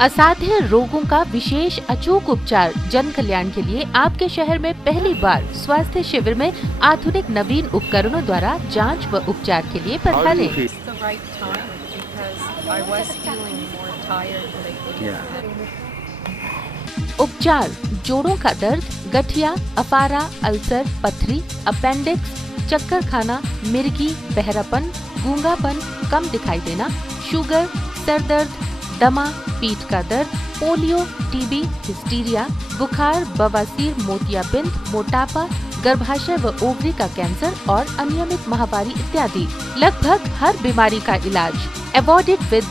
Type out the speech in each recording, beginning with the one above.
असाध्य रोगों का विशेष अचूक उपचार जन कल्याण के लिए आपके शहर में पहली बार स्वास्थ्य शिविर में आधुनिक नवीन उपकरणों द्वारा जांच व उपचार के लिए पधारें। उपचार जोड़ों का दर्द, गठिया, अफारा, अल्सर, पथरी, अपेंडिक्स, चक्कर खाना, मिर्गी, बहरापन, गूंगापन, कम दिखाई देना, शुगर, सर दर्द, दमा, पीठ का दर्द, पोलियो, टीबी, हिस्टीरिया, बुखार, बवासीर, मोतियाबिंद, मोटापा, गर्भाशय व ओवरी का कैंसर और अनियमित माहवारी इत्यादि लगभग हर बीमारी का इलाज। Awarded with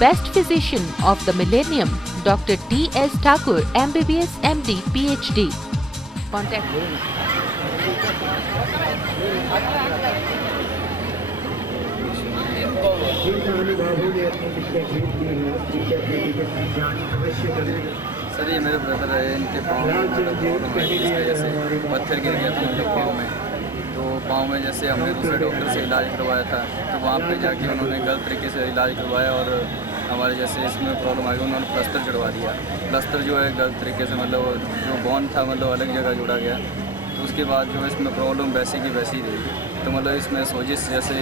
best physician of the millennium, doctor T.S. Thakur, MBBS, MD, PhD। Contact sir, ये मेरे ब्रदर है, इनके पाँव में प्रॉब्लम है, इसकी वजह से पत्थर गिर गया था उनके पाँव में। तो पाँव में जैसे हमने दूसरे डॉक्टर से इलाज करवाया था, तो वहाँ पे जाके उन्होंने गलत तरीके से इलाज करवाया और हमारे जैसे इसमें प्रॉब्लम आ गई, उन्होंने प्लास्टर चढ़वा दिया। प्लास्टर जो है गलत तरीके से, मतलब जो बोन था मतलब अलग जगह जोड़ा गया। तो उसके बाद जो है इसमें प्रॉब्लम वैसी की वैसी रही। तो मतलब इसमें सोजिश जैसे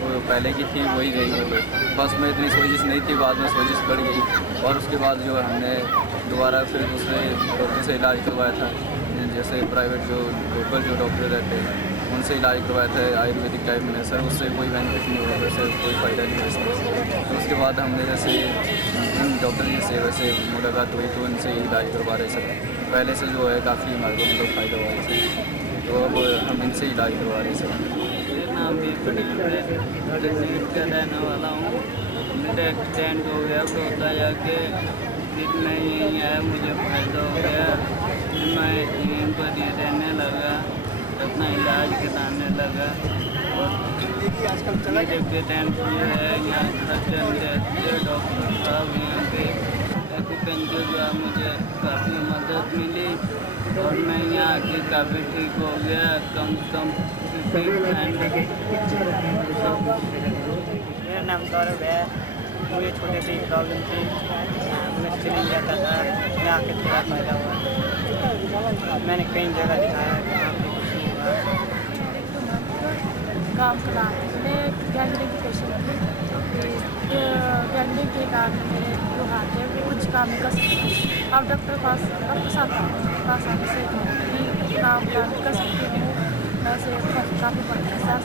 पहले की थी वही रही, मतलब बस में इतनी सोजिश नहीं थी, बाद में सोजिश बढ़ गई। और उसके बाद जो है हमने दोबारा फिर दूसरे डॉक्टर से इलाज करवाया था, जैसे प्राइवेट जो लोकल जो डॉक्टर रहते हैं उनसे इलाज करवाया था आयुर्वेदिक टाइप में। सर उससे कोई बेनिफिट नहीं हुआ, वैसे कोई फ़ायदा नहीं हुआ इसमें। तो उसके बाद हमने जैसे इन डॉक्टर जी से वैसे मुलाकात हुई तो उनसे इलाज करवा रहे सर। पहले से जो है काफ़ी हमारे को मतलब फ़ायदा हुआ इससे, तो अब हम इनसे इलाज करवा रहे सर। नाम भी का रहने वाला हूँ। मेरा एक्सीडेंट हो गया तो जाके जितना यहीं आया मुझे फायदा हो गया। मैं यहीं पर ही रहने लगा, अपना इलाज कराने लगा और मेरे पेटेंट जो है यहाँ खर्चे रहते डॉक्टर साहब यहाँ पे एक्यूपेंचर जो है मुझे काफ़ी मदद मिली और मैं यहाँ आके काफ़ी ठीक हो गया। कम से कम मेरा नाम सौरभ है। मुझे छोटे सी प्रॉब्लम थी, मैं चल नहीं जाता था, मैं आके थोड़ा फायदा हुआ। मैंने कई जगह दिखाया, यहाँ पे कुछ नहीं हुआ। गाँव कलान में गैंग्रीन की पेशेंट थी। गैंग्रीन के कारण मेरे जो हाथ है वो कुछ काम कर सकते। अब डॉक्टर साहब पास आने से काम कर सकती हूँ। वैसे काफ़ी परेशान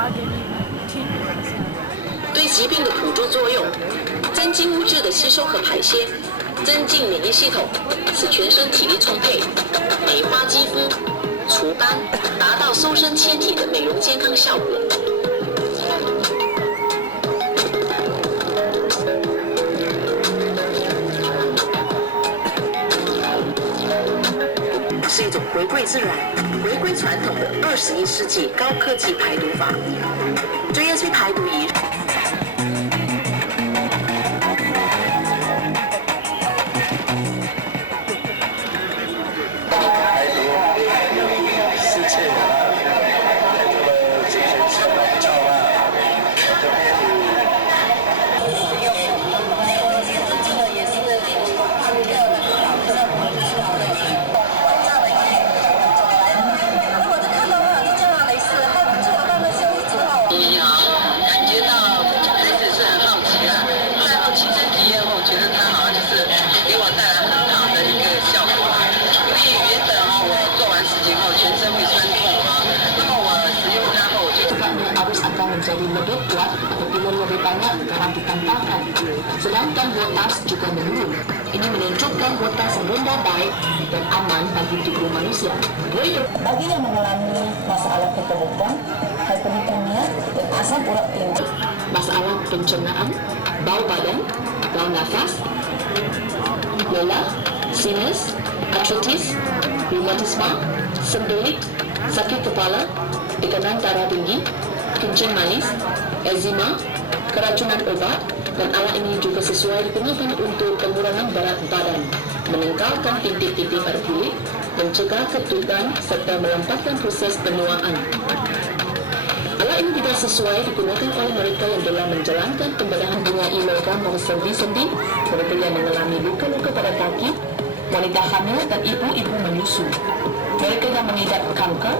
आगे भी ठीक है। 对疾病的辅助作用，增进物质的吸收和排泄，增进免疫系统，使全身体力充沛，美化肌肤，除斑，达到瘦身纤体的美容健康效果。是一种回归自然、回归传统的21世纪高科技排毒法。JSV 排毒仪。Menjadi lebih kuat apabila lebih banyak garam ditambahkan. Sedangkan botas juga menurun. Ini menunjukkan botas yang rendah baik dan aman bagi tubuh manusia. Bagi yang mengalami masalah kegemukan, hyperlipidemia dan asam urat tinggi, masalah pencernaan, bau badan, bau nafas, lelah, sinus, artritis, rheumatisme, sendilik, sakit kepala, tekanan darah tinggi, kencing manis, eczema, keracunan obat, dan alat ini juga sesuai digunakan untuk pengurangan berat badan, meninggalkan titik-titik pada kulit, mencegah ketukan serta melambatkan proses penuaan. Alat ini tidak sesuai digunakan oleh mereka yang dalam menjalankan pembedahan bunga ilegal maupun sendi-sendi, mereka yang mengalami luka-luka pada kaki, wanita hamil dan ibu-ibu menyusui, mereka yang mengidap kanker,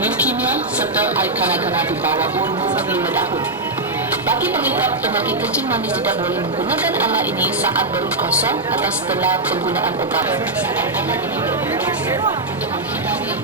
leukemia serta kanak-kanak di bawah umur 5 tahun. Bagi pengidap penyakit kencing manis tidak boleh menggunakan alat ini saat perut kosong atau setelah penggunaan obat. Saat alat ini beroperasi untuk menghindari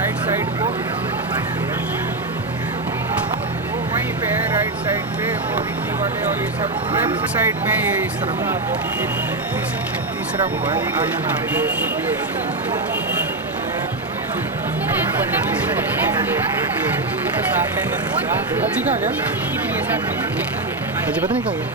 right side को वो वहीं पे है, right side पे वो Ricky वाले और ये सब लेफ्ट साइड में ये इस तरफ तीसरा हुआ है आ जाना। अजी कहाँ गया? अजी पता नहीं कहाँ गया।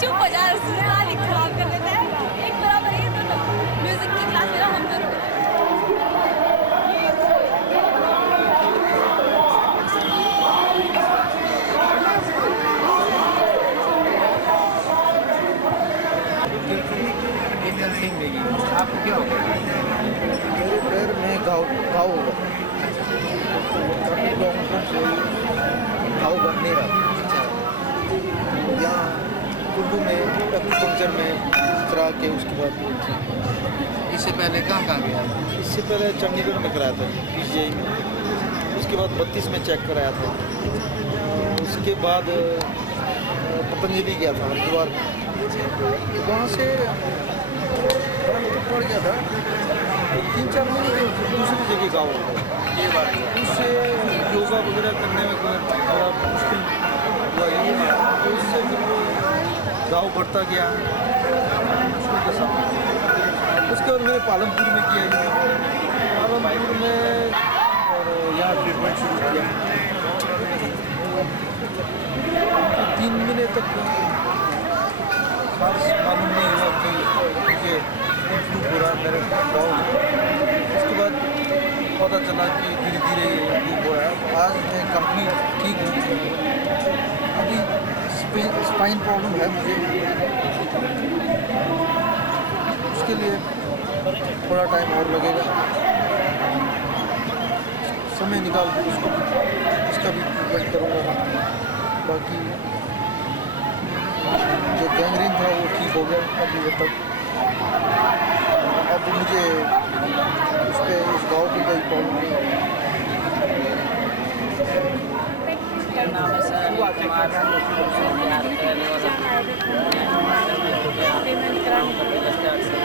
चुप हो जा, खराब कर लेते हैं। एक बराबर ही तो म्यूजिक की क्लास मेरा हम दोनों आपको क्या हो गया? मेरे पैर में घाव हो गया। काफ़ी लोगों को घाव बन नहीं रहा। यहाँ कुल्लू में पंक्चर में करा के उसके बाद इससे पहले कहाँ गया? इससे पहले चंडीगढ़ में कराया था PGI में, उसके बाद 32 में चेक कराया था, उसके बाद पतंजलि गया था हरिद्वार में, वहाँ से पड़ गया था 3-4 महीने दूसरी जगह गाँव हो गया। ये बात उससे योगा वगैरह करने में थोड़ा मुश्किल हुआ, ये तो उससे फिर गाँव बढ़ता गया। उसके बाद मैंने पालमपुर में किया, पालमपुर में और यहाँ ट्रीटमेंट शुरू किया। 3 महीने तक खास मालूम नहीं हुआ कि मुझे पूरा मेरे गाँव। उसके बाद पता चला कि धीरे धीरे इम्प्रूव हो रहा है। आज मैं कंप्लीट ठीक हूँ। अभी स्पाइन प्रॉब्लम है मुझे, उसके लिए थोड़ा टाइम और लगेगा। समय निकाल कर इसका भी ट्रीटमेंट करूँगा। बाकी जो गैंग्रीन था वो ठीक हो गया अभी तक। अब मुझे उस पर इस गाँव की कोई प्रॉब्लम नहीं है। मेरा नाम है सर अनिल कुमार, बिहार के रहने वाला काम करते रहते हैं अक्सर।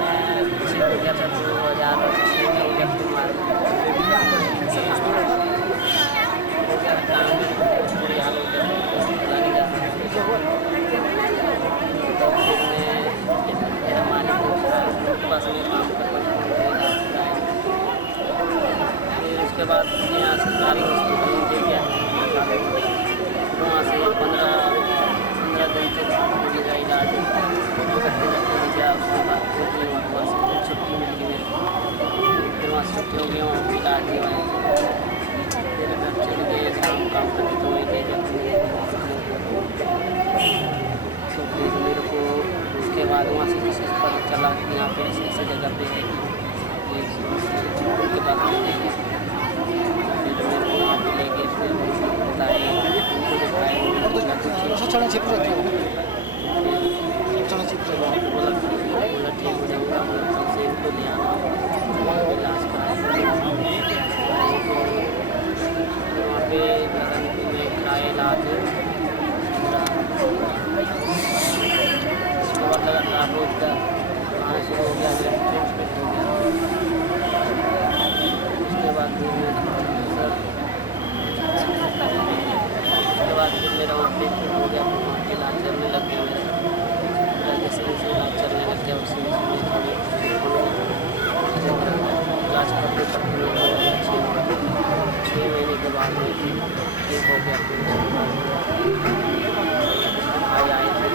मैं पिछले हो गया था 2006 में हो गया कुमार हो गया काम बुरी हाल हो गया तो फिर मेरा मालिक उसके पास में काम करता। फिर उसके बाद यहाँ सरकारी हॉस्पिटल में दे गया, वहाँ से 15 दिन तक मेरा इलाज करते करते गया। उसके बाद वहाँ से छुट्टी मिल गई मेरी, फिर वहाँ छुट्टी हो गई, वहाँ इलाज हुआ। फिर घर चले गए, काम करते तो वहीं दे गया। तो फिर मेरे को उसके बाद वहाँ से किसी से पता चला कि यहाँ पे ऐसी जगह पे है कि बाद फिर मेरे को वहाँ पे ले गए। फिर बताए उनको दिखाए बोला ठीक हो जाऊँगा, से इनको ले आना इलाज कराया। वहाँ पे में कराया इलाज। उसके बाद लगातार रोज का आना शुरू हो गया, ट्रीटमेंट हो गया। उसके बाद फिर मेरा वहाँ पे हो गया, वहाँ पे इलाज चलने लग गया। मेरा जैसे जैसे इलाज चलने लग गया उसी में थोड़ी इलाज करते करते हो गया। 6 महीने के बाद में ठीक हो गया। फिर भाई आए थे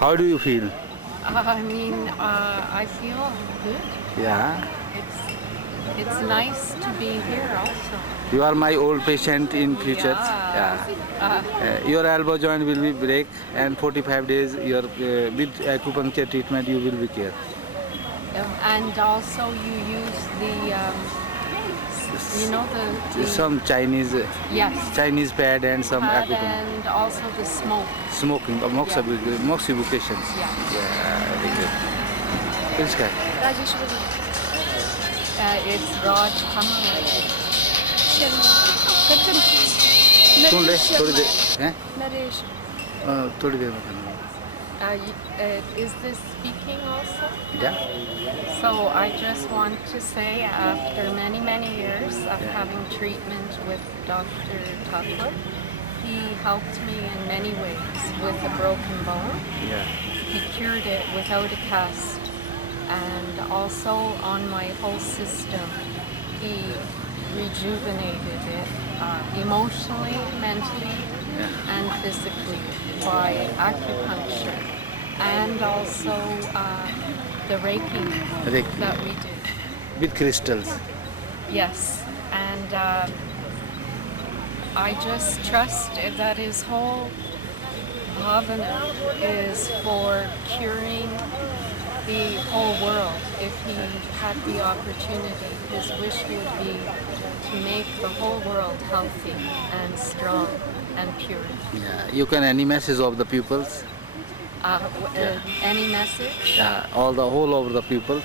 How do you feel? I feel good. Yeah. It's nice to be here also. You are my old patient in future. Your elbow joint will be break and 45 days your with acupuncture treatment you will be care. And also you use the You know the some Chinese yes, Chinese pad and some pad acupuncture. and also the smoke. Smoking, moxibucations. Yeah. Very good. Which guy? It's Raj Kamal. सुन ले थोड़ी देर हैं नरेश थोड़ी देर में करना Is this speaking also? Yeah. So I just want to say, after many, many years of having treatment with Dr. Thakur, he helped me in many ways with a broken bone. Yeah. He cured it without a cast, and also on my whole system. He rejuvenated it emotionally, mentally, and physically by acupuncture, and also the Reiki that we did. With crystals. Yes, and I just trust that his whole bhavana is for curing the whole world. If he had the opportunity, his wish would be to make the whole world healthy and strong and pure. Yeah. You can any message of the pupils? Any message? All the whole over the pupils.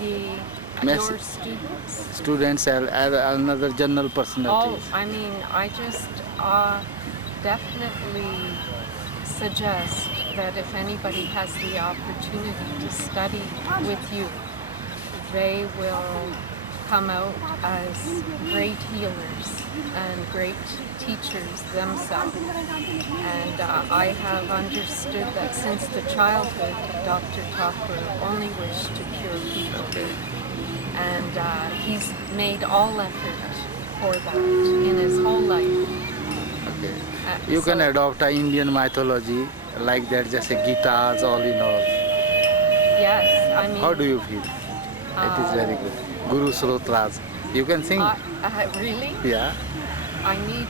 Your Message. students? Students and another general Oh, personalities. I mean, I just definitely suggest that if anybody has the opportunity to study with you, they will come out as great healers and great teachers themselves. And I have understood that since the childhood, Dr. Thakur only wished to cure people. And he's made all effort for that in his whole life. Okay. You can so- adopt a Indian mythology like that, just a guitars, all in all. Yes, I mean... How do you feel? It is very good. Guru Srotras. You can sing? Really? Yeah. I need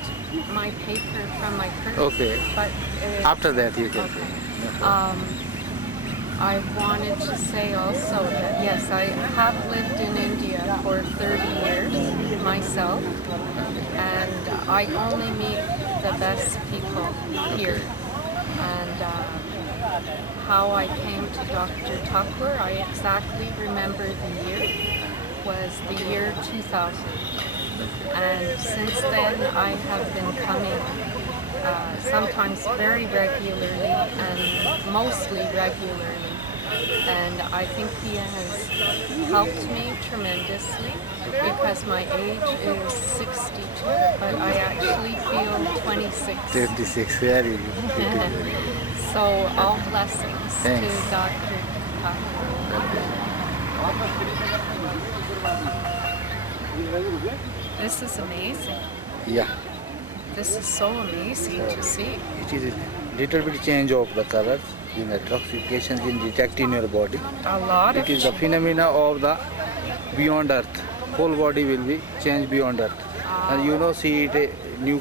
my paper from my purse. Okay. But After that you can. Okay. I wanted to say also that yes, I have lived in India for 30 years myself, and I only meet the best people here. And how I came to Dr. Thakur, I exactly remember the year, was the year 2000. And since then I have been coming sometimes very regularly and mostly regularly. And I think he has helped me tremendously because my age is 62, but I actually feel 26. 26, very good. So all blessings Thanks. to Dr. Thakur. This is amazing. Yeah. This is so amazing to see. It is a little bit change of the colors in the toxifications in detect in your body. A lot of It is the phenomena of the beyond earth. Whole body will be changed beyond earth. And you know, see it new.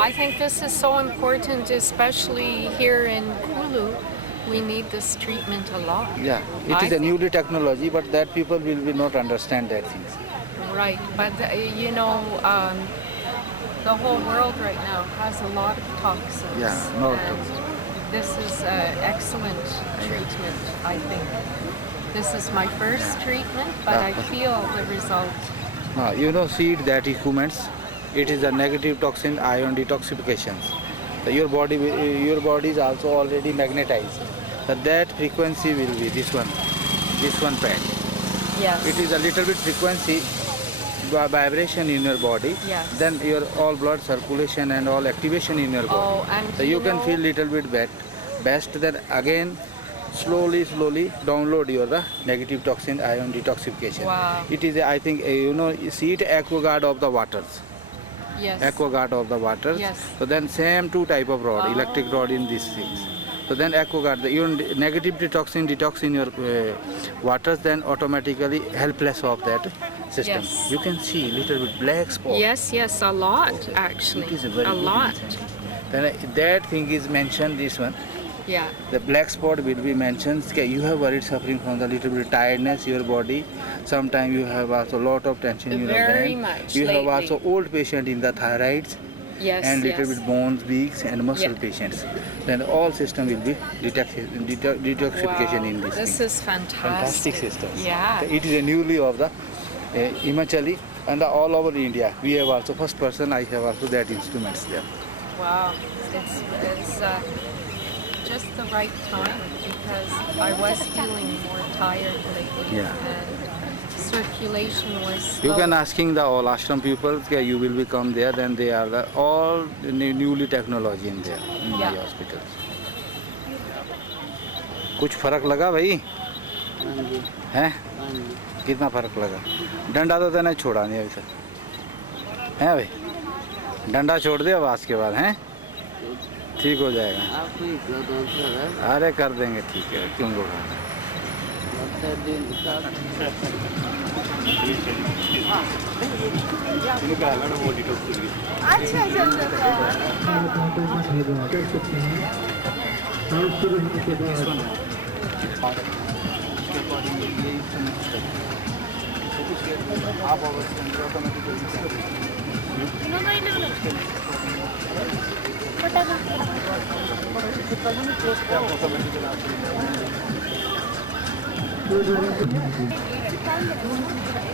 I think this is so important, especially here in Kulu. We need this treatment a lot. Yeah, it is a newly technology, but that people will be not understand that things. Right, but you know, the whole world right now has a lot of toxins. Yeah, no and toxins. this is excellent treatment, I think. This is my first treatment, but I feel the result. You know, see it that equipments. It is a negative toxin ion detoxifications. So your body is also already magnetized. So that frequency will be this one pad. Yes. It is a little bit frequency vibration in your body. Yes. Then your all blood circulation and all activation in your body. Oh, and So you can know- feel little bit best. Then again, slowly download your negative toxin ion detoxification. Wow. It is, I think, you know, you see it AquaGuard of the waters. Yes. AquaGuard of the waters. Yes. So then same two type of rod, Oh. electric rod in these things. So then AquaGuard, your negative detox in your waters, then automatically helpless of that system. Yes. You can see little bit black spot. Yes, a lot actually. It is a very good lot. incentive. Then that thing is mentioned, this one. Yeah. The black spot will be mentioned. Okay, you have worried suffering from the little bit tiredness your body. Sometimes you have also lot of tension in your Very brain. much You have lately. also old patient in the thyroids Yes. and little yes. bit bones, weaks and muscle Yeah. patients. Then all system will be detoxification in this. This thing. is fantastic. Fantastic system. Yeah. It is a newly of the Himachali and all over India. We have also first person. I have also that instruments there. Wow. It's just the right time because I was feeling more tired lately. Yeah. And circulation was You slow. can asking the all ashram people. Okay, you will become there. Then they are the all newly technology in there in my Yeah. hospitals. कुछ फर्क लगा भाई? हैं? कितना फर्क लगा? डंडा तो तूने छोड़ा नहीं अभी तक, हैं भाई? डंडा छोड़ दे अब आज के बाद, हैं? ठीक हो जाएगा। अरे कर देंगे, ठीक है, क्यों घबराना?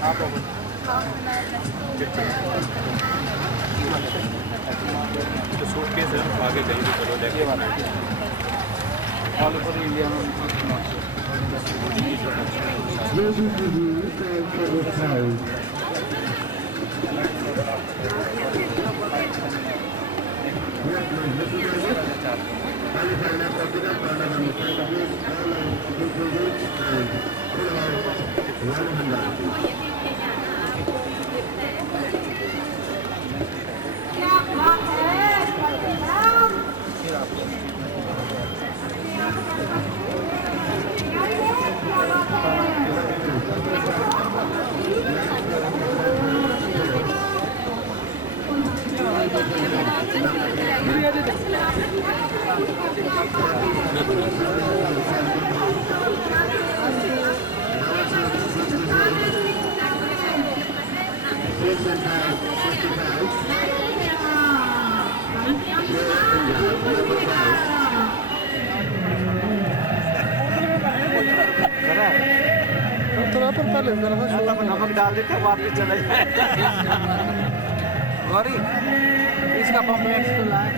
आप सूटकेस है आगे कहीं भी चलो लेके ऑल ओवर इंडिया में नमक डाल देते वापस चले जाए। गौरी इसका पॉम्पलेट्स तो लाए।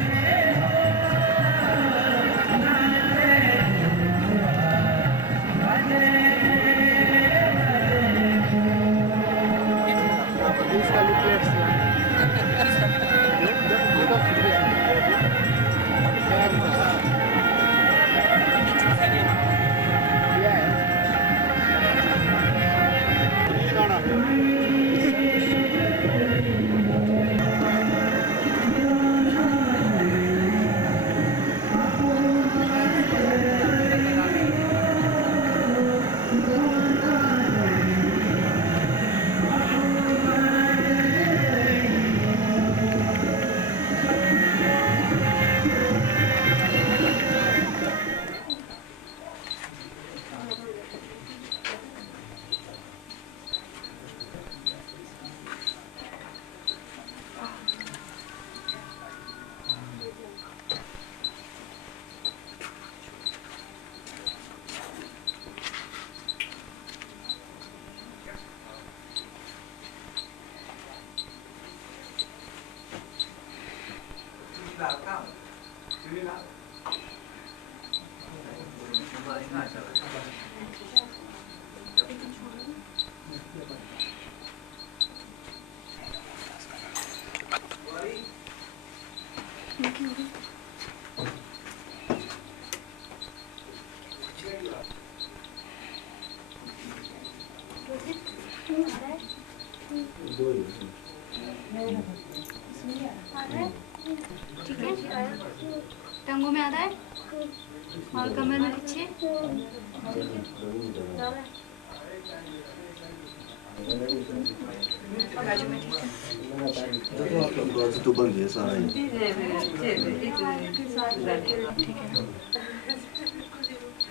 ठीक है, टंगों में आ रहा है और कमर में पीछे। बाजू में तो बन गया सारा। ठीक है।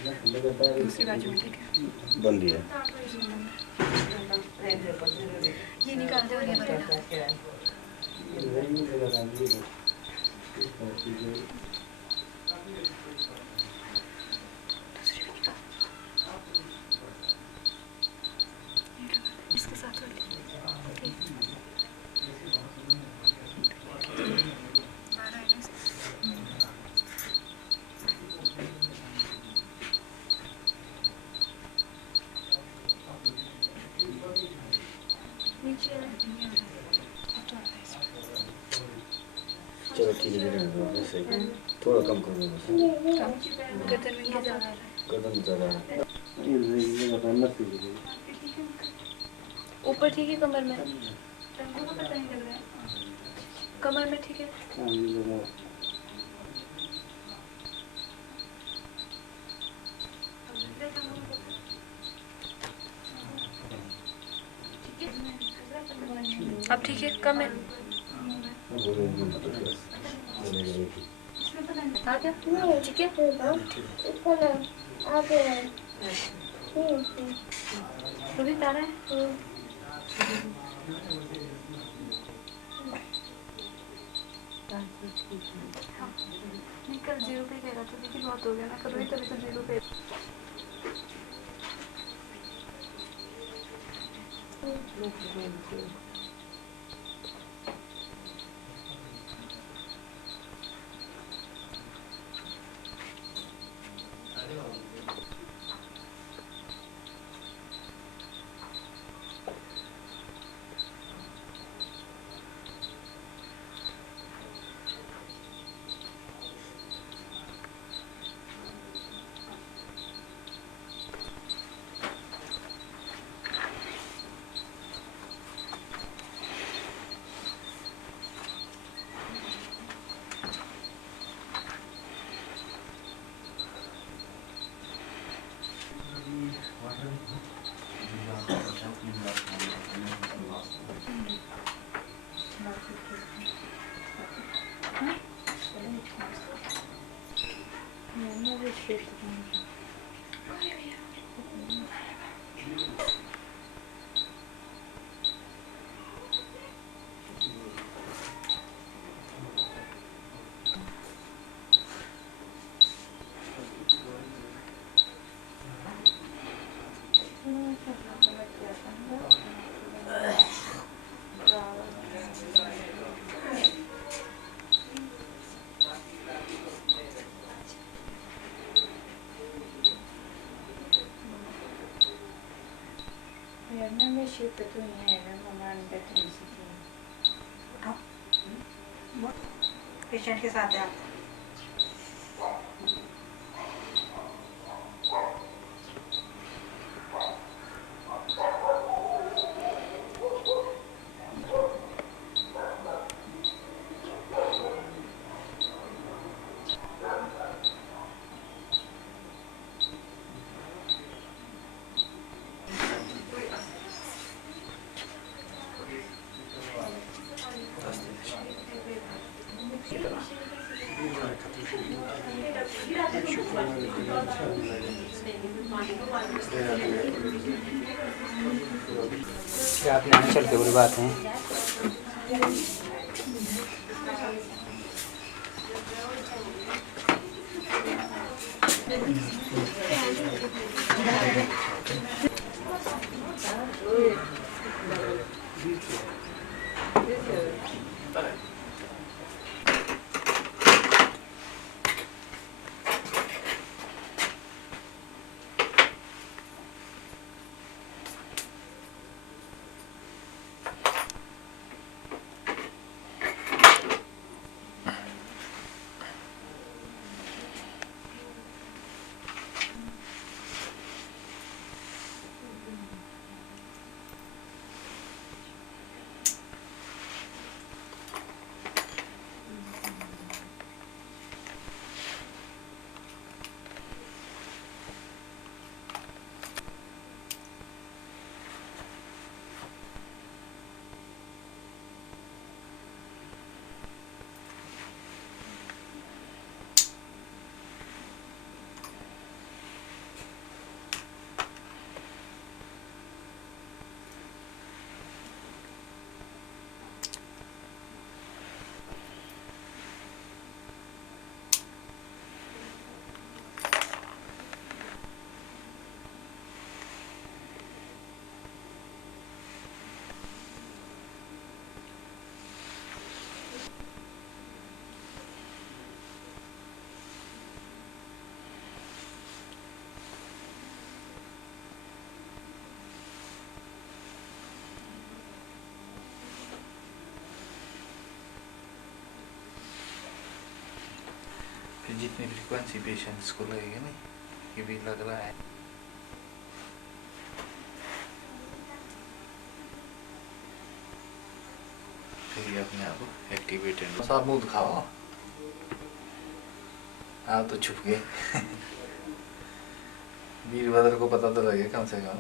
दूसरी बाजू में, ठीक है। बंद ही है। ये निकाल दे और ये भरेगा। इसके साथ वाली चलो ठीक है, वैसे थोड़ा कम कर दो बस। गर्दन में क्या ज़्यादा आ रहा है? गर्दन ज़्यादा है। ऊपर ठीक है, कमर में कमर में ठीक है। अब ठीक है, कम है। आ गया, ठीक है। रोहित आ रहा है। हाँ, नहीं कल 0 पे कह रहा था, लेकिन बहुत हो गया ना। कल रोहित अभी तो 0 पे। पेशेंट के साथ है आप। आपने चल के बुरी बात है। फिर जितनी फ्रीक्वेंसी पेशेंट्स को लगेगी ना, ये भी लग रहा है। फिर ये अपने आप एक्टिवेटेड। साफ मुंह दिखाओ। आप तो छुप गए। वीरभद्र को पता तो लगे कम से कम।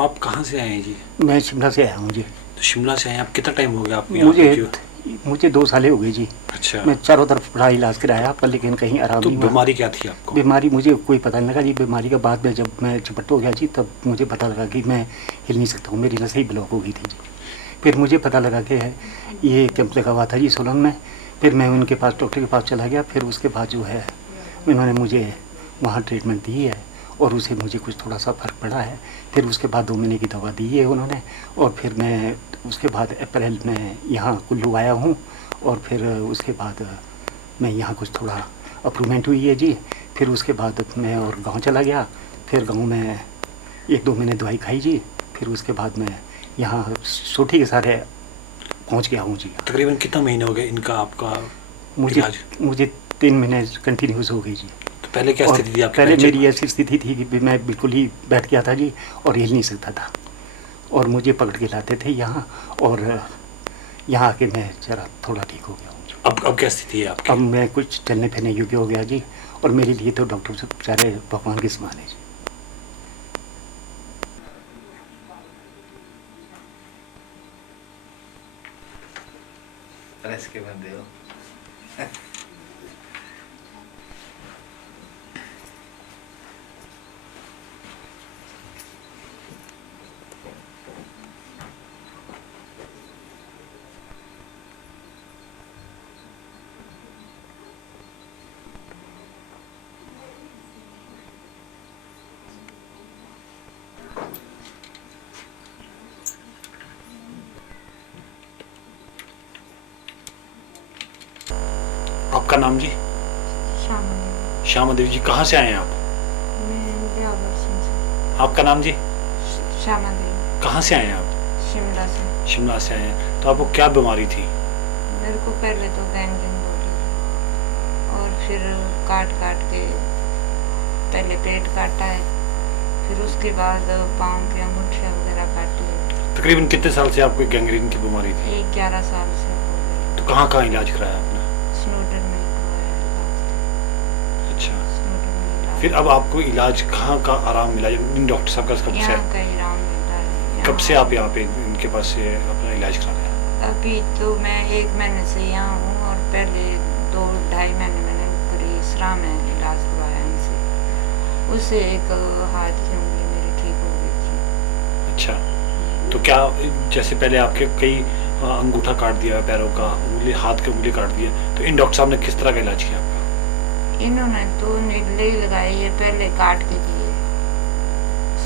आप कहाँ से आए हैं जी? मैं शिमला से आया हूँ जी। तो शिमला से आए आप, कितना टाइम हो गया आपको यहाँ पे? मुझे 2 साल हो गए जी। अच्छा। मैं चारों तरफ बड़ा इलाज कराया पर लेकिन कहीं आराम नहीं हुआ। बीमारी क्या थी आपको? बीमारी मुझे कोई पता नहीं लगा जी। बीमारी के बाद में जब मैं झपट हो गया जी, तब मुझे पता लगा कि मैं हिल नहीं सकता हूँ, मेरी नसें ही ब्लॉक हो गई थी जी। फिर मुझे पता लगा कि ये कैंप लगा हुआ था जी सोलन में। फिर मैं उनके पास, डॉक्टर के पास चला गया। फिर उसके बाद जो है उन्होंने मुझे वहाँ ट्रीटमेंट दी है और उसे मुझे कुछ थोड़ा सा फ़र्क पड़ा है। फिर उसके बाद 2 महीने की दवा दी है उन्होंने। और फिर मैं उसके बाद अप्रैल में यहाँ कुल्लू आया हूँ और फिर उसके बाद मैं यहाँ कुछ थोड़ा अप्रूवमेंट हुई है जी। फिर उसके बाद मैं और गांव चला गया। फिर गांव में 1-2 महीने दवाई खाई जी। फिर उसके बाद मैं यहाँ सोठी के सारे पहुँच गया हूँ जी। तकरीबन कितना महीने हो गए इनका आपका? मुझे 3 महीने कंटिन्यूस हो गई जी। तो पहले क्या स्थिति थी आपकी? पहले मेरी ऐसी स्थिति थी कि मैं बिल्कुल ही बैठ गया था जी और हिल नहीं सकता था और मुझे पकड़ के लाते थे यहाँ। और यहाँ आके मैं जरा थोड़ा ठीक हो गया हूँ। अब क्या स्थिति है आपकी? अब मैं कुछ चलने फिरने योग्य हो गया जी। और मेरे लिए तो डॉक्टर से बेचारे भगवान के समान है जी। प्रेस के बंदे हो। आपका नाम जी? श्यामा देवी जी। कहाँ से आए हैं आप? आपका नाम जी? श्यामा देवी। कहाँ से आए हैं आप? शिमला से। शिमला से आए हैं। तो आपको क्या बीमारी थी? मेरे को पहले तो गैंग्रीन हो रही और फिर काट के पहले पेट काटा है, फिर उसके बाद पाँव के अंगूठे वगैरह काटे। तकरीबन कितने साल से आपको गैंग्रीन की बीमारी थी? 11 साल से। तो कहाँ इलाज कराया आपने? स्नोडन में इलाज। अच्छा। फिर अब आपको इलाज कहाँ का आराम मिला? इन डॉक्टर साहब का कब से? यहाँ का आराम मिला है। कब से आप यहाँ पे इनके पास से अपना इलाज करा रहे हैं? अभी तो मैं 1 महीने से यहाँ हूँ और पहले 2-2.5 महीने मैंने परिश्रम में इलाज करवाया इनसे। उससे एक हाथ की उंगली मेरी ठीक हो गई थी। अच्छा। तो क्या जैसे पहले आपके कई अंगूठा काट दिया, पैरों का उंगली, हाथ की उंगली काट दिया, तो इन डॉक्टर साहब ने किस तरह का इलाज किया आपका? इन्होंने तो निगले ही लगाई है, पहले काट के किए।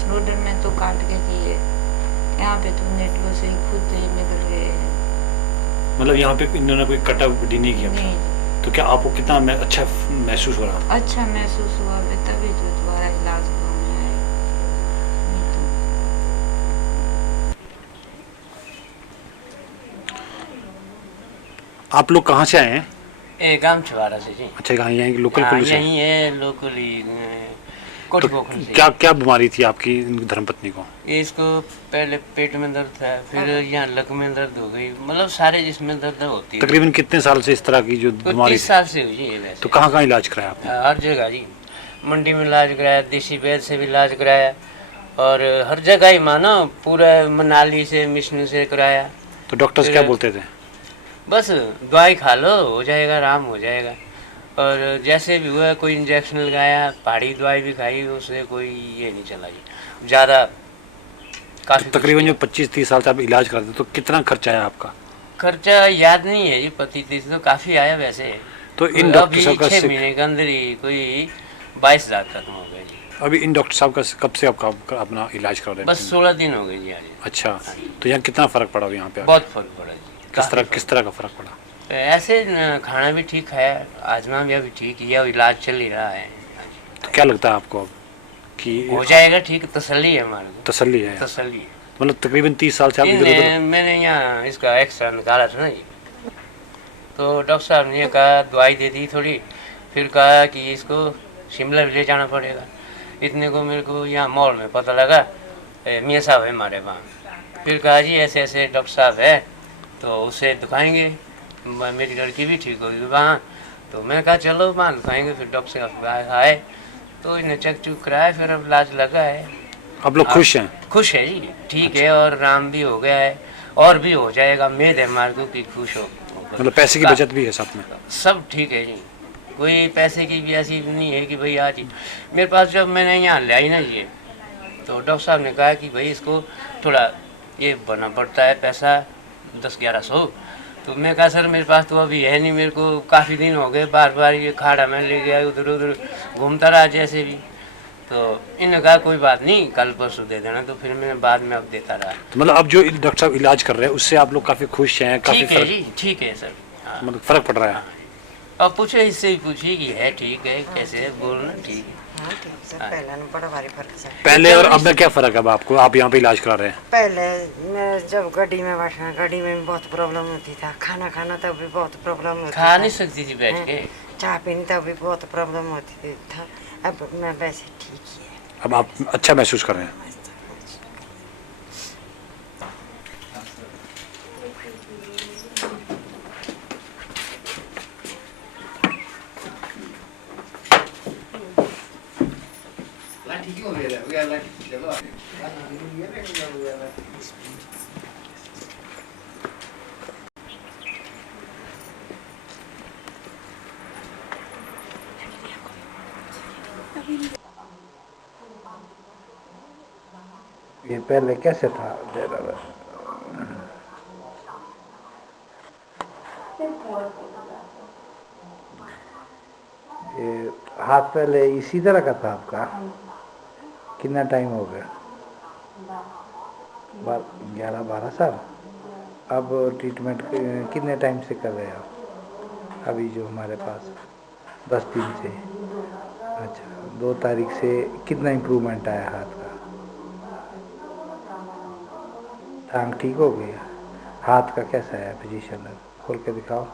स्नोडन में तो काट के किए, यहाँ पे तो नेटलों से खुद ही निकल गए हैं। मतलब यहाँ पे इन्होंने कोई कटा बडी नहीं किया? नहीं। तो क्या आपको कितना अच्छा महसूस हो रहा? अच्छा महसूस हुआ, तभी तो दोबारा इलाज हुआ। आप लोग कहाँ से आए हैं? गांव छुआरा से जी। अच्छा, यहाँ यहीं लोकल पुलिस है? यहीं है लोकली। तो क्या बीमारी थी आपकी धर्मपत्नी को? इसको पहले पेट में दर्द था, फिर यहाँ लक में दर्द हो गई, मतलब सारे जिसमें दर्द होती है। तकरीबन कितने साल से इस तरह की जो बीमारी? 30 साल से हुई है वैसे। तो कहाँ इलाज कराया आपने? हर जगह जी। मंडी में इलाज कराया, देसी वैद्य से भी इलाज कराया और हर जगह ही मानो, पूरा मनाली से, मिशन से कराया। तो डॉक्टर्स क्या बोलते थे? बस दवाई खा लो, हो जाएगा, आराम हो जाएगा। और जैसे भी हुआ, कोई इंजेक्शन लगाया, पहाड़ी दवाई भी खाई, उससे कोई ये नहीं चला जी ज़्यादा। काफ़ी तकरीबन जो 25-30 साल से आप इलाज कराते तो कितना खर्चा आया आपका? खर्चा याद नहीं है जी, 25-30 तो काफ़ी आया वैसे। तो इन डॉक्टर साहब का 6 महीने के अंदर ही कोई 22,000 खत्म हो गया जी। अभी इन डॉक्टर साहब का कब से आपका अपना इलाज करा रहे हैं? बस 16 दिन हो गए जी आज। अच्छा। तो यहाँ कितना फ़र्क पड़ा यहाँ पे? बहुत फ़र्क पड़ा जी। किस तरह का फ़र्क पड़ा? ऐसे खाना भी ठीक है, आजमा भी अभी ठीक, यह इलाज चल ही रहा है। तो क्या लगता है आपको अब कि हो जाएगा ठीक? तसल्ली है हमारे को। तसल्ली है? तसल्ली है। मतलब तकरीबन 30 साल से आप मैंने यहाँ इसका एक्सरा निकाला था ना जी, तो डॉक्टर साहब ने कहा दवाई दे दी थोड़ी, फिर कहा कि इसको शिमला भी ले जाना पड़ेगा। इतने को मेरे को यहाँ मॉल में पता लगा मियाँ साहब है हमारे वहाँ। फिर कहा जी ऐसे ऐसे डॉक्टर साहब है तो उसे दिखाएंगे, मेरी लड़की भी ठीक होगी वहाँ। तो मैं कहा चलो वहाँ दिखाएंगे। फिर डॉक्टर साहब आए तो इन्हें चेक चुक कराया, फिर अब इलाज लगा है। आप लोग खुश हैं? खुश है जी, ठीक है, और आराम भी हो गया है और भी हो जाएगा, उम्मीद है हमारे को कि खुश हो। मतलब पैसे की बचत भी है साथ में? सब ठीक है जी, कोई पैसे की भी ऐसी नहीं है कि भाई आज ही मेरे पास जब मैंने यहाँ ले आई ना ये, तो डॉक्टर साहब ने कहा कि भाई इसको थोड़ा ये बना पड़ता है पैसा 10-1100। तो मैं कहा सर मेरे पास तो अभी है नहीं, मेरे को काफ़ी दिन हो गए बार बार ये खाड़ा में ले गया, उधर उधर घूमता रहा जैसे भी। तो इन्होंने कहा कोई बात नहीं कल परसों दे देना, तो फिर मैंने बाद में अब देता रहा। तो मतलब अब जो डॉक्टर साहब इलाज कर रहे हैं उससे आप लोग काफ़ी खुश हैं? ठीक है जी, ठीक है सर। मतलब फ़र्क पड़ रहा है? अब पूछे इससे ही पूछिए कि है ठीक है कैसे है, बोलना ठीक है। पहले और अब में क्या फ़र्क है अब आपको? आप यहाँ पे इलाज करा रहे हैं? पहले मैं जब गाड़ी में बैठना, गाड़ी में भी बहुत प्रॉब्लम होती था, खाना खाना तब भी बहुत प्रॉब्लम होती खा नहीं सकती थी बैठ के, चाय पीनी तब भी बहुत प्रॉब्लम होती था। अब मैं वैसे ठीक ही है। अब आप अच्छा महसूस कर रहे हैं? ये पहले कैसे था? ये हाथ पहले इसी तरह का था आपका? कितना टाइम हो गया? 11-12 साल। अब ट्रीटमेंट कितने टाइम से कर रहे हैं आप? अभी जो हमारे पास 10 दिन से। अच्छा, 2 तारीख से कितना इम्प्रूवमेंट आया हाथ का? टांग ठीक हो गया? हाथ का कैसा है पोजीशन? खोल के दिखाओ।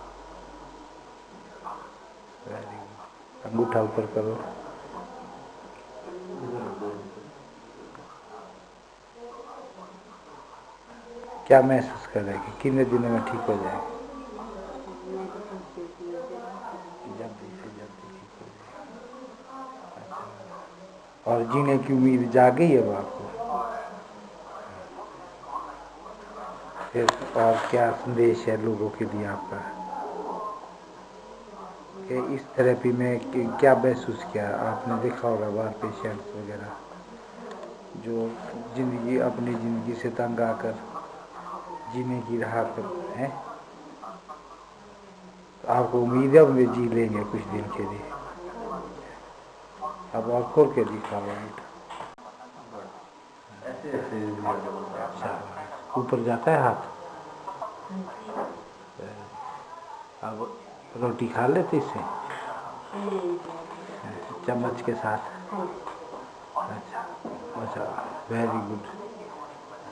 Very good. अंगूठा ऊपर करो। क्या महसूस कर रहे हैं कि कितने दिनों में ठीक हो जाएगा? जल्दी से जल्दी ठीक हो जाएगा। अच्छा। और जीने की उम्मीद जाग गई है अब आपको? फिर और क्या संदेश है लोगों के लिए आपका कि इस थेरेपी में क्या महसूस किया? आपने देखा होगा बाहर पेशेंट्स वगैरह जो जिंदगी अपनी ज़िंदगी से तंग आकर जीने की राह पर हैं, तो आपको उम्मीद है वे जी लेंगे कुछ दिन के लिए। अब और खोल के दिखाओ ऐसे ऐसे। अच्छा, ऊपर जाता है हाथ? अब रोटी खा लेते इससे चम्मच के साथ? अच्छा अच्छा, वेरी गुड।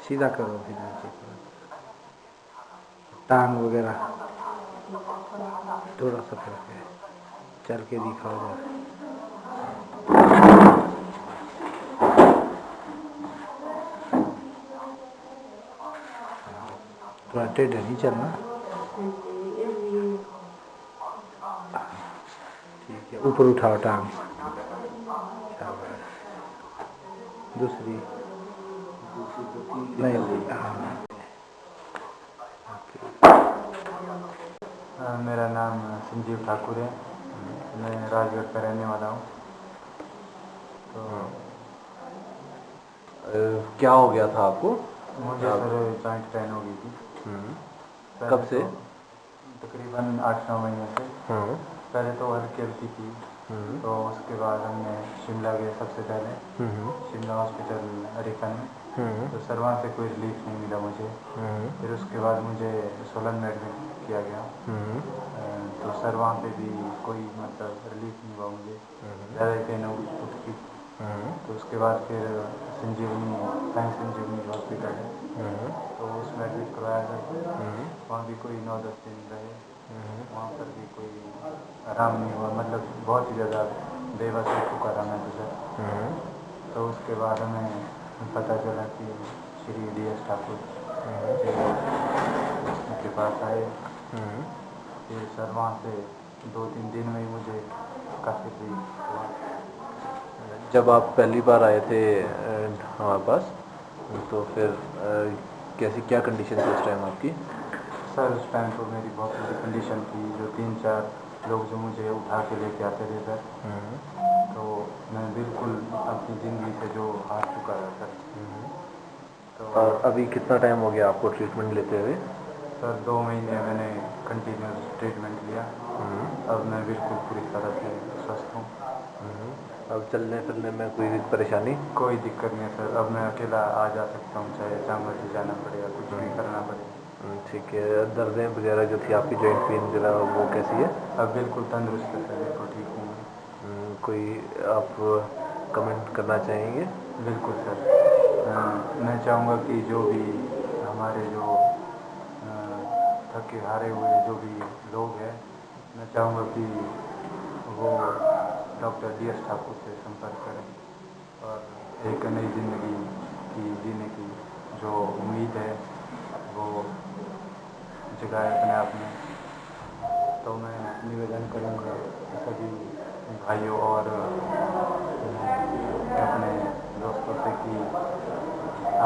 सीधा करो फिर नीचे करो। टांग वगैरह थोड़ा सा फर्क है, चल के दिखाओ जरा। थोड़ा टेढ़ा नहीं चलना। ठीक है, ऊपर उठाओ टांग। दूसरी नहीं। हाँ, मेरा नाम संजीव ठाकुर है, मैं राजगढ़ का रहने वाला हूँ। तो क्या हो गया था आपको? मुझे सर जॉइंट पेन हो गई थी। कब से? तकरीबन 8-9 महीने से। पहले तो हल्की हल्की थी, तो उसके बाद हमने शिमला गए सबसे पहले, शिमला हॉस्पिटल अरिकन में। तो सर वहाँ से कोई रिलीफ नहीं मिला मुझे। फिर उसके बाद मुझे सोलन में एडमिट किया गया। तो सर वहाँ पे भी कोई मतलब रिलीफ नहीं हुआ मुझे, ज़्यादा पेन उठती। तो उसके बाद फिर संजीवनी हॉस्पिटल है, तो उसमें एडमिट करवाया था। वहाँ भी कोई 9-10 दिन रहे। वहाँ पर भी कोई आराम नहीं हुआ, मतलब बहुत ही ज़्यादा बेबस हो चुका था मैं तो सर। तो उसके बाद हमें पता चला कि श्री DS ठाकुर के पास आए। फिर सर वहाँ से 2-3 दिन में ही मुझे काफ़ी ठीक हुआ। जब आप पहली बार आए थे हमारे पास, तो फिर कैसी क्या कंडीशन थी उस टाइम आपकी? सर उस टाइम तो मेरी बहुत बुरी कंडीशन थी, जो 3-4 लोग जो मुझे उठा के लेके आते थे सर, तो मैं बिल्कुल अपनी ज़िंदगी से जो हार चुका था सर। तो और अभी कितना टाइम हो गया आपको ट्रीटमेंट लेते हुए? सर 2 महीने मैंने कंटिन्यूस ट्रीटमेंट लिया। अब मैं बिल्कुल पूरी तरह से स्वस्थ हूँ। अब चलने फिरने में कोई परेशानी? कोई दिक्कत नहीं है सर, अब मैं अकेला आ जा सकता हूँ, चाहे जहाँ मर्जी जाना पड़ेगा, कुछ भी करना पड़ेगा। ठीक है। दर्दें वगैरह जो थी आपकी, जॉइंट पेन वगैरह, वो कैसी है? अब बिल्कुल तंदुरुस्त है सर, बिल्कुल ठीक हूँ मैं। कोई आप कमेंट करना चाहेंगे? बिल्कुल सर, मैं चाहूँगा कि जो भी हमारे जो थके हारे हुए जो भी लोग हैं, मैं चाहूँगा कि वो डॉक्टर DS ठाकुर से संपर्क करें और एक नई ज़िंदगी की जीने की जो उम्मीद है वो जगाए अपने आप में। तो मैं निवेदन करूँगा सभी भाइयों और अपने दोस्तों से कि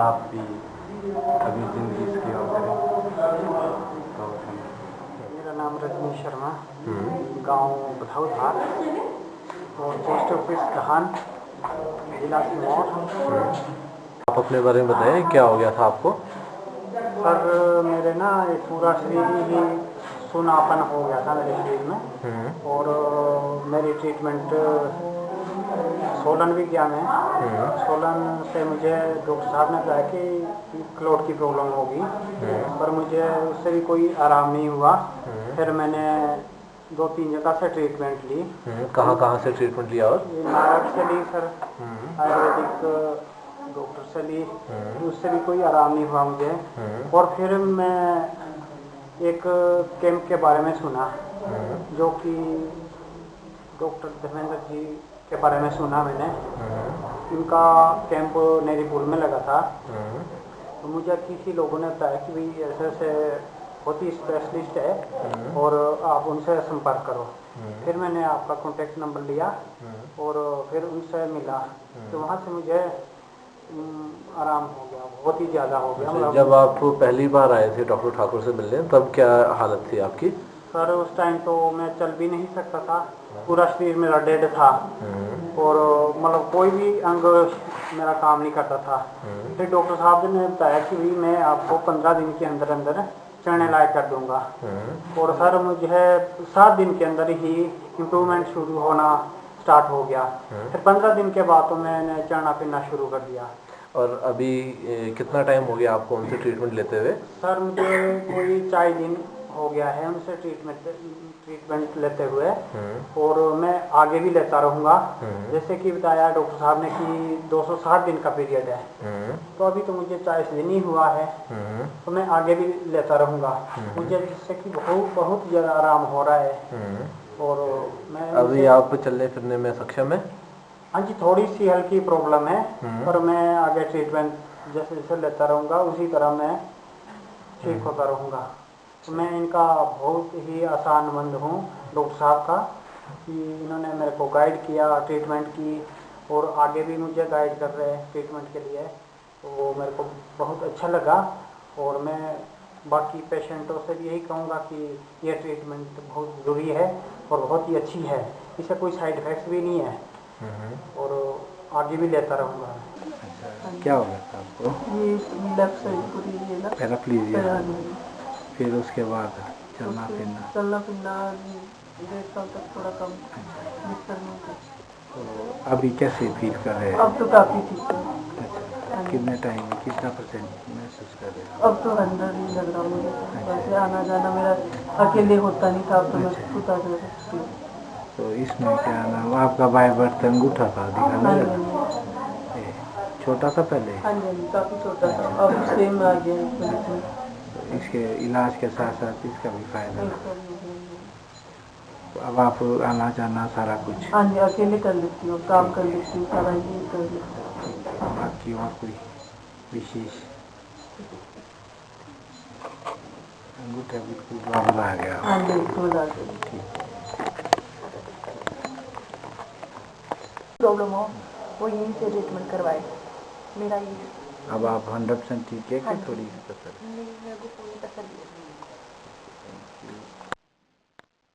आप भी कभी ज़िंदगी इसकी और करें। तो मेरा नाम रजनीश शर्मा, गांव बधौधार और पोस्ट ऑफिस कहान, जिला सिरमौर। आप अपने बारे में बताएं, क्या हो गया था आपको? सर मेरे ना ये पूरा शरीर ही सुनापन हो गया था मेरे शरीर में, और मेरी ट्रीटमेंट सोलन भी गया मैं। सोलन से मुझे डॉक्टर साहब ने कहा कि क्लोट की प्रॉब्लम होगी, पर मुझे उससे भी कोई आराम नहीं हुआ। फिर मैंने 2-3 जगह से ट्रीटमेंट ली। कहाँ से ट्रीटमेंट लिया? और नारद से ली सर, आयुर्वेदिक डॉक्टर से ली, उससे भी कोई आराम नहीं हुआ मुझे। और फिर मैं एक कैंप के बारे में सुना, जो कि डॉक्टर धर्मेंद्र जी के बारे में सुना मैंने। इनका कैंप नेरीपुर में लगा था। तो मुझे किसी लोगों ने बताया कि भाई ऐसे ऐसे बहुत ही स्पेशलिस्ट है और आप उनसे संपर्क करो। फिर मैंने आपका कॉन्टेक्ट नंबर लिया और फिर उनसे मिला, तो वहाँ से मुझे आराम हो गया, बहुत ही ज़्यादा हो गया। जब आप पहली बार आए थे डॉक्टर ठाकुर से मिलने, तब क्या हालत थी आपकी? सर उस टाइम तो मैं चल भी नहीं सकता था, पूरा शरीर मेरा डेड था और मतलब कोई भी अंग मेरा काम नहीं करता था। फिर डॉक्टर साहब ने बताया कि भाई मैं आपको 15 दिन के अंदर अंदर चढ़ने लायक कर दूंगा। और सर मुझे 7 दिन के अंदर ही इम्प्रूवमेंट शुरू होना स्टार्ट हो गया। फिर 15 दिन के बाद तो मैंने चढ़ना फिरना शुरू कर दिया। और अभी कितना टाइम हो गया आपको उनसे ट्रीटमेंट लेते हुए? सर मुझे कोई 4 दिन हो गया है उनसे ट्रीटमेंट लेते हुए, और मैं आगे भी लेता रहूँगा। जैसे कि बताया डॉक्टर साहब ने कि 260 दिन का पीरियड है, तो अभी तो मुझे 40 दिन ही हुआ है, तो मैं आगे भी लेता रहूँगा। मुझे जिससे कि बहुत ज़्यादा आराम हो रहा है। और मैं अभी आप चलने फिरने में सक्षम है? हाँ जी, थोड़ी सी हल्की प्रॉब्लम है, पर मैं आगे ट्रीटमेंट जैसे जैसे लेता रहूँगा उसी तरह मैं ठीक होता रहूँगा। तो मैं इनका बहुत ही आसानमंद हूँ डॉक्टर साहब का, कि इन्होंने मेरे को गाइड किया, ट्रीटमेंट की, और आगे भी मुझे गाइड कर रहे हैं ट्रीटमेंट के लिए। तो मेरे को बहुत अच्छा लगा, और मैं बाकी पेशेंटों से भी यही कहूँगा कि ये ट्रीटमेंट बहुत ज़रूरी है और बहुत ही अच्छी है, इससे कोई साइड इफ़ेक्ट्स भी नहीं है, और आगे भी लेता रहूँगा। क्या हो गया था आपको? ये लेफ्ट साइड पूरी ये ना पैराप्लीजिया। फिर उसके बाद चलना फिरना 1.5 साल तक थोड़ा कम बिस्तर में थे। तो अभी कैसे फील कर रहे हैं? अब तो काफ़ी ठीक है। अच्छा, कितने टाइम में कितना % महसूस कर रहे हैं? अब तो 100 ही लग रहा मुझे। वैसे आना जाना मेरा अकेले होता नहीं था, अब तो मैं खुद आ सकती हूँ। तो इसमें क्या नाम आपका बाय बर्थ अंगूठा था दिखाने लगा? छोटा था पहले? हाँ जी, काफ़ी छोटा था, अब सेम आ गया। इसके इलाज के साथ साथ इसका भी फायदा। अब आप आना जाना सारा कुछ? हाँ जी, अकेले कर लेती हूँ, काम कर लेती हूँ, सारा ये कर लेती हूँ। बाकी और कोई विशेष? अंगूठा बिल्कुल नॉर्मल आ गया? हाँ जी, बिल्कुल आ गया। प्रॉब्लम हो वो यहीं से ट्रीटमेंट करवाए मेरा ये। अब आप 100% ठीक है कि हाँ जी। थोड़ी सी तसल्ली? नहीं, मेरे को पूरी तसल्ली है।